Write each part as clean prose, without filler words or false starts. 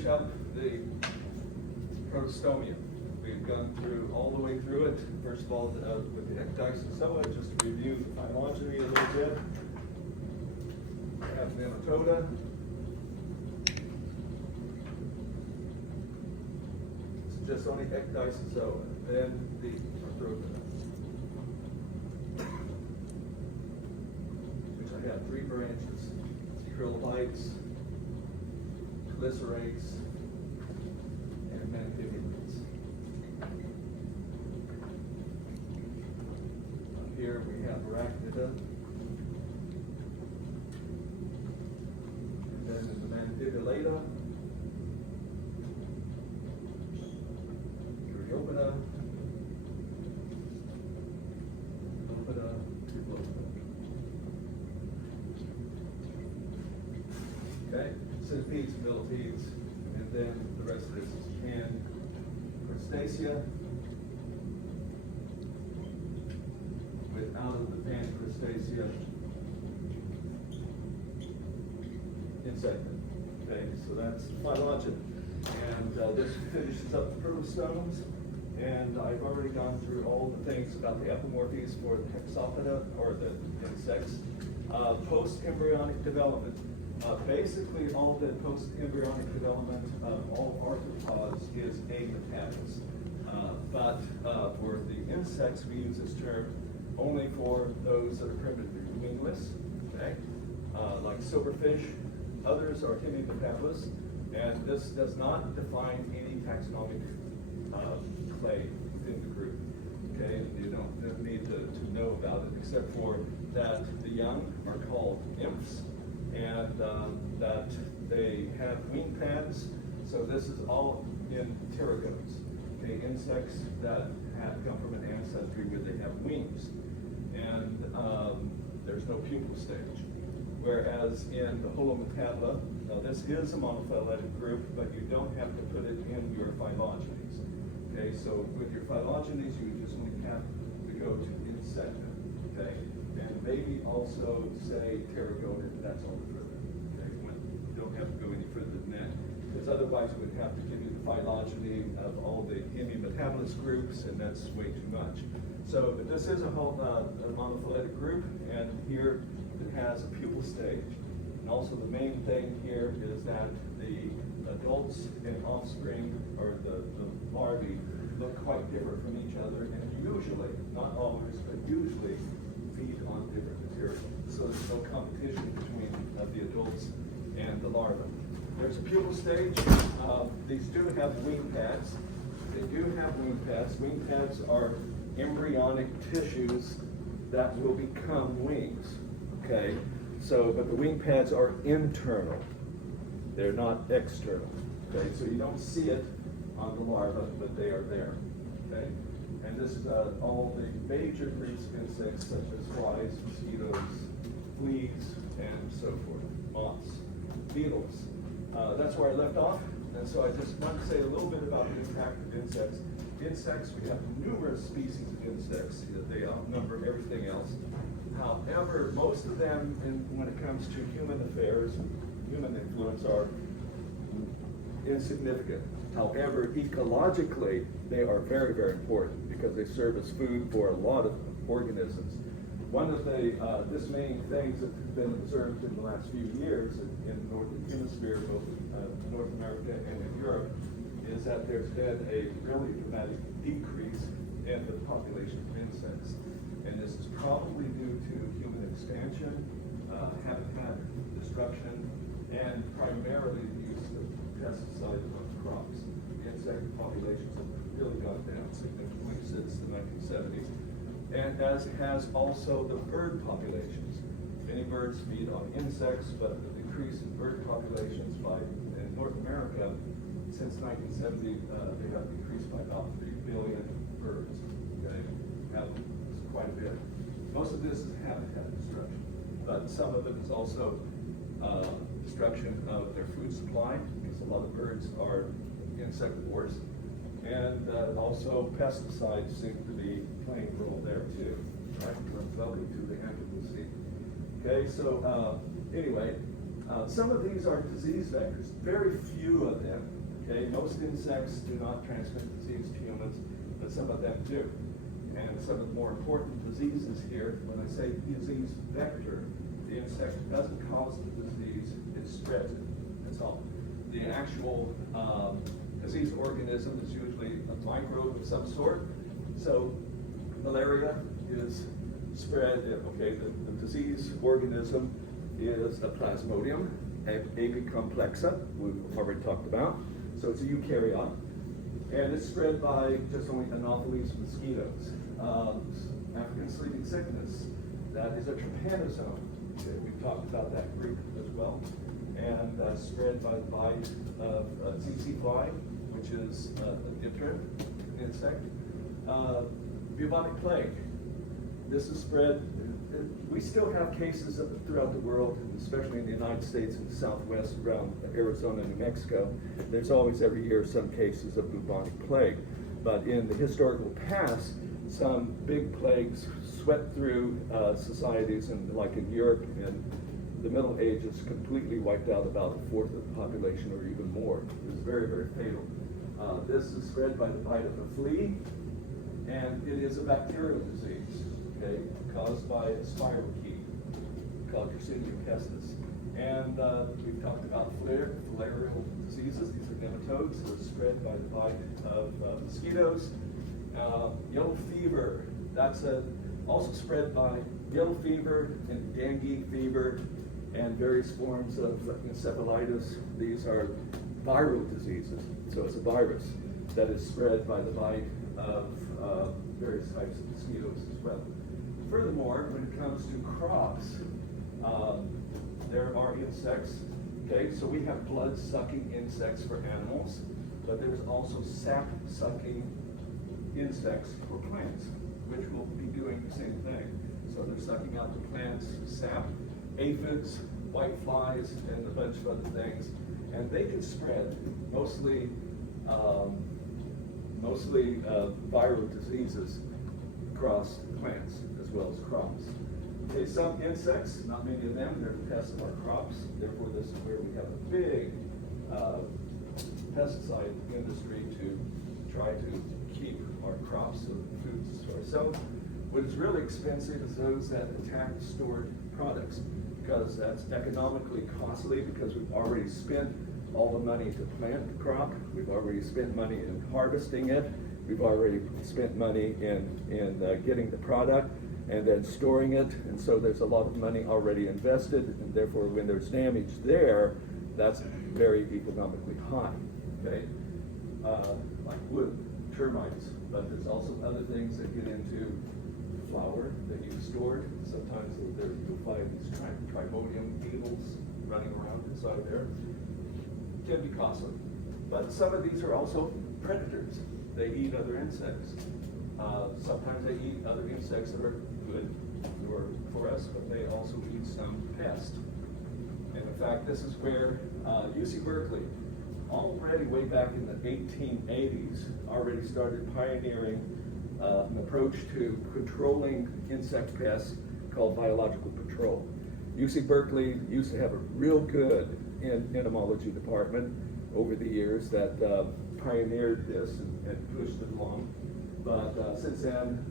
finish up the protostomia. We've gone through all the way through it. First of all, with the ecdysozoa, just to review the phylogeny a little bit. We have nematoda. It's just only ecdysozoa. Then the arthropoda, which I have 3 branches: trilobites, glycerates, and mandibules. Up here we have arachnida, and then in the mandibulata, Ureopida, Lopida, Okay, centipedes, millipedes, and then the rest of this is pan crustacea. Out of the pan crustacea, insecta. Okay, so that's phylogeny. And this finishes up the protostomes. And I've already gone through all the things about the epimorphes for the hexapoda, or the insects. Post-embryonic development. Basically, all the post-embryonic development of all arthropods is ametabolous. But for the insects, we use this term only for those that are primitively wingless, okay? Like silverfish. Others are hemimetabolous, and this does not define any taxonomic clade within the group, okay? You don't need to know about it, except for that the young are called nymphs, and that they have wing pads. So this is all in pterygotes, okay? Insects that have come from an ancestry where they have wings. And there's no pupal stage. Whereas in the holometabla, now this is a monophyletic group, but you don't have to put it in your phylogenies. Okay, so with your phylogenies, you just only have to go to insecta. Okay, and maybe also say pterygoid, that's all further. Okay, you don't have to go any further than that, because otherwise it would have to give you the phylogeny of all the hemimetabolous groups, and that's way too much. So this is a monophyletic group, and here it has a pupal stage. And also the main thing here is that the adults and offspring, or the larvae, look quite different from each other, and usually, not always, but usually feed on different material. So there's no competition between the adults and the larvae. There's a pupal stage. These do have wing pads. They do have wing pads. Wing pads are embryonic tissues that will become wings, okay? So, but the wing pads are internal. They're not external, okay? So you don't see it on the larva, but they are there, okay? And this is all the major groups of insects, such as flies, mosquitoes, fleas, and so forth, moths, beetles. That's where I left off, and so I just want to say a little bit about the impact of insects. Insects, we have numerous species of insects that they outnumber everything else. However, most of them, when it comes to human affairs, human influence, are insignificant. However, ecologically, they are very, very important because they serve as food for a lot of organisms. One of the dismaying things that have been observed in the last few years in the Northern Hemisphere, both in North America and in Europe, is that there's been a really dramatic decrease in the population of insects. And this is probably due to human expansion, habitat destruction, and primarily the use of pesticides on crops. The insect populations have really gone down significantly since the 1970s. And as has also the bird populations. Many birds feed on insects, but the decrease in bird populations in North America since 1970, they have decreased by about 3 billion birds. Okay, now it's quite a bit. Most of this is habitat destruction, but some of it is also destruction of their food supply, because a lot of birds are insectivores, and also pesticides seem to be playing a role there too. Right, from Welcome to the Anthropocene. Okay, so anyway, Some of these are disease vectors, very few of them. Okay, most insects do not transmit disease to humans, but some of them do. And some of the more important diseases here, when I say disease vector, the insect doesn't cause the disease, it spreads it. That's all. The actual disease organism is usually a microbe of some sort. So malaria is spread, okay, the disease organism is a Plasmodium apicomplexa, we've already talked about. So it's a eukaryote, and it's spread by just only Anopheles mosquitoes. African sleeping sickness, that is a trypanosome. Okay, we've talked about that group as well. And spread by the bite of tsetse fly, which is a diptera insect. Bubonic plague. This is spread. We still have cases throughout the world, especially in the United States and the Southwest, around Arizona and New Mexico. There's always every year some cases of bubonic plague. But in the historical past, some big plagues swept through societies, and like in Europe in the Middle Ages, completely wiped out about a fourth of the population or even more. It was very, very fatal. This is spread by the bite of a flea, and it is a bacterial disease, okay, caused by a spirochete called Yersinia pestis. And we've talked about filarial diseases. These are nematodes that are spread by the bite of mosquitoes. Yellow fever, that's also spread by yellow fever and dengue fever and various forms of encephalitis. These are viral diseases. So it's a virus that is spread by the bite of various types of mosquitoes as well. Furthermore, when it comes to crops, there are insects. Okay, so we have blood-sucking insects for animals, but there's also sap-sucking insects for plants, which will be doing the same thing. So they're sucking out the plant's sap, aphids, whiteflies, and a bunch of other things, and they can spread mostly viral diseases across plants as well as crops. Okay, some insects, not many of them, they're the pests of our crops. Therefore, this is where we have a big pesticide industry to try to keep our crops of foods to ourselves. What is really expensive is those that attack stored products, because that's economically costly, because we've already spent all the money to plant the crop, we've already spent money in harvesting it, we've already spent money in getting the product and then storing it, and so there's a lot of money already invested, and therefore when there's damage there, that's very economically high, okay? Like wood, termites, but there's also other things that get into flour that you've stored. Sometimes you'll find these trimodium beetles running around inside there. It can be costly. But some of these are also predators. They eat other insects. Sometimes they eat other insects that are good for us, but they also eat some pests. And in fact, this is where UC Berkeley, already way back in the 1880s, already started pioneering an approach to controlling insect pests called biological control. UC Berkeley used to have a real good entomology department over the years that pioneered this and pushed it along. But since then,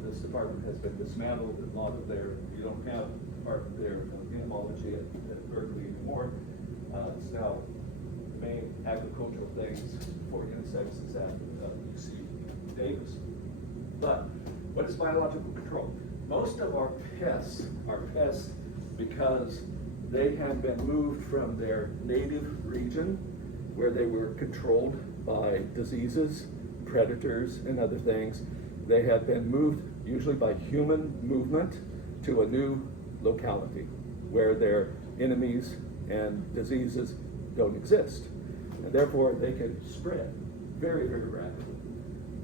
this department has been dismantled. A lot of you don't have a department there of entomology at Berkeley anymore. It's now the main agricultural things for insects is at UC Davis. But what is biological control? Most of our pests are pests because they have been moved from their native region where they were controlled by diseases, predators, and other things. They have been moved, usually by human movement, to a new locality where their enemies and diseases don't exist. And therefore, they can spread very, very rapidly.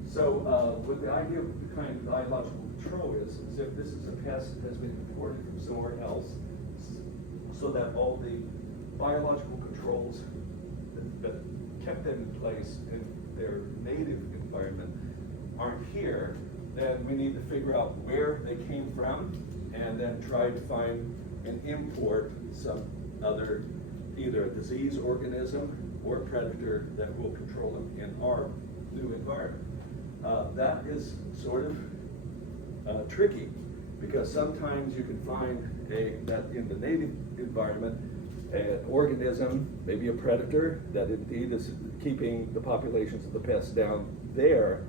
So what the idea behind biological control is if this is a pest that has been imported from somewhere else, so that all the biological controls that kept them in place in their native environment aren't here, then we need to figure out where they came from and then try to find and import some other either a disease organism or a predator that will control them in our new environment. That is sort of tricky, because sometimes you can find that in the native environment, an organism, maybe a predator, that indeed is keeping the populations of the pests down there,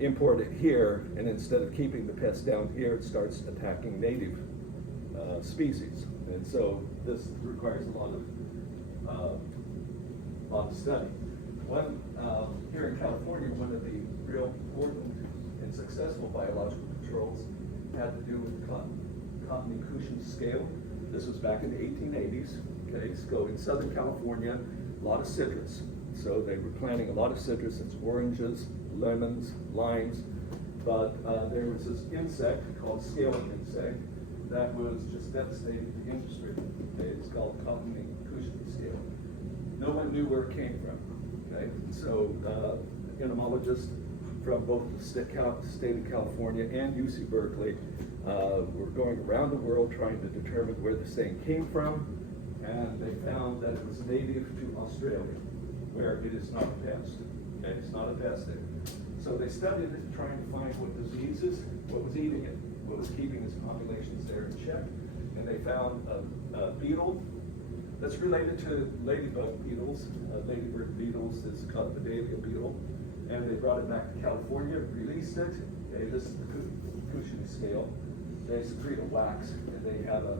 import it here, and instead of keeping the pests down here, it starts attacking native species. And so this requires a lot of study. One, here in California, one of the real important and successful biological controls had to do with cotton scale. This was back in the 1880s. Okay, so in Southern California, a lot of citrus. So they were planting a lot of citrus, it's oranges, lemons, limes, but there was this insect called scaling insect that was just devastating the industry. Okay, it's called cotton scale. No one knew where it came from. Okay, so entomologists from both the state of California and UC Berkeley were going around the world trying to determine where this thing came from, and they found that it was native to Australia, where it is not a pest. Okay, it's not a pest there. So they studied it, trying to find what diseases, what was eating it, what was keeping its populations there in check, and they found a beetle that's related to ladybug beetles. Ladybird beetles is called the Dahlia beetle, and they brought it back to California, released it. Okay, this is the Cushing scale. They secrete a wax, and they have a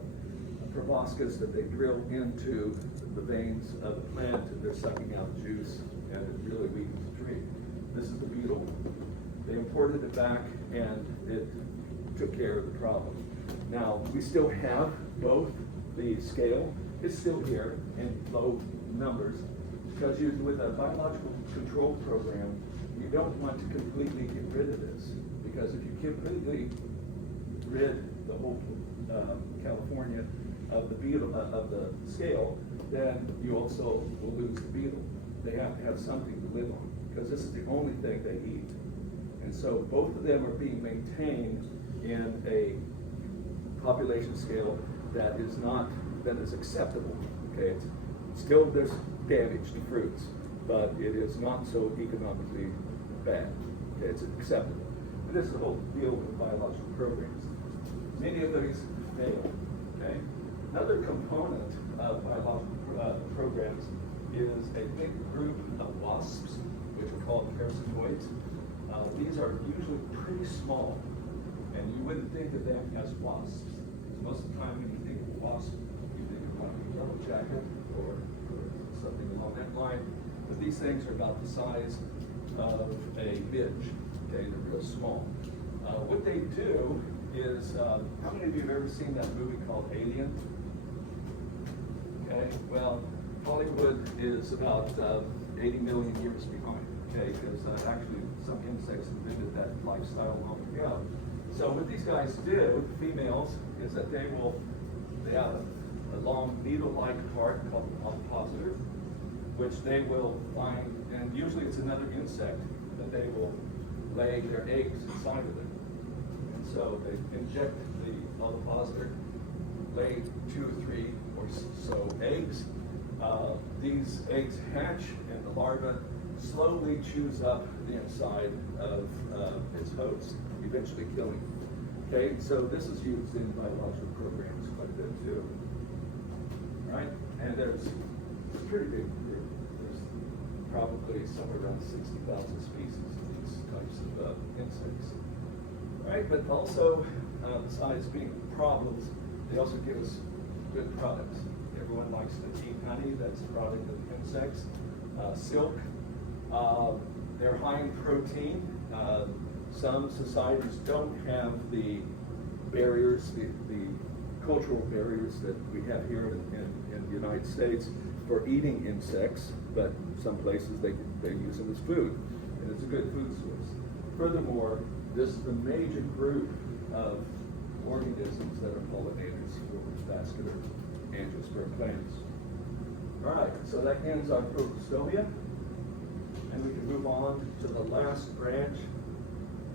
proboscis that they drill into the veins of the plant, and they're sucking out juice, and it really weakens the tree. This is the beetle. They imported it back, and it took care of the problem. Now, we still have both. The scale is still here in low numbers, because with a biological control program, you don't want to completely get rid of this, because if you completely rid the whole California of the beetle, of the scale, then you also will lose the beetle. They have to have something to live on, because this is the only thing they eat. And so both of them are being maintained in a population scale that is acceptable. Okay, it's still, there's damage to fruits, but it is not so economically bad. Okay, it's acceptable. And this is the whole deal with biological programs. Many of these fail. Okay. Another component of biological programs is a big group of wasps, which are called parasitoids. These are usually pretty small, and you wouldn't think of them as wasps. Most of the time when you think of a wasp, you think of like a yellow jacket or something along that line. But these things are about the size of a midge. Okay, they're real small. What they do is, how many of you have ever seen that movie called Alien? Okay, well, Hollywood is about 80 million years behind. Okay, because actually some insects invented that lifestyle long ago. So what these guys do, females, is that they have a long needle-like part called an ovipositor, which they will find, and usually it's another insect that they will lay their eggs inside of it. And so they inject the ovipositor, lay 2 or 3 or so eggs. These eggs hatch, and the larva slowly chews up the inside of its host, eventually killing it. Okay, so this is used in biological programs quite a bit too. Right? And there's a pretty big group. There's probably somewhere around 60,000 species of these types of insects. Right? But also, besides being problems, they also give us good products. Everyone likes to eat honey, that's a product of insects. Silk, they're high in protein. Some societies don't have the barriers, the cultural barriers that we have here in the United States for eating insects, but some places they use them as food, and it's a good food source. Furthermore, this is the major group of organisms that are pollinators for vascular angiosperm plants. All right, so that ends our Procrostomia, and we can move on to the last branch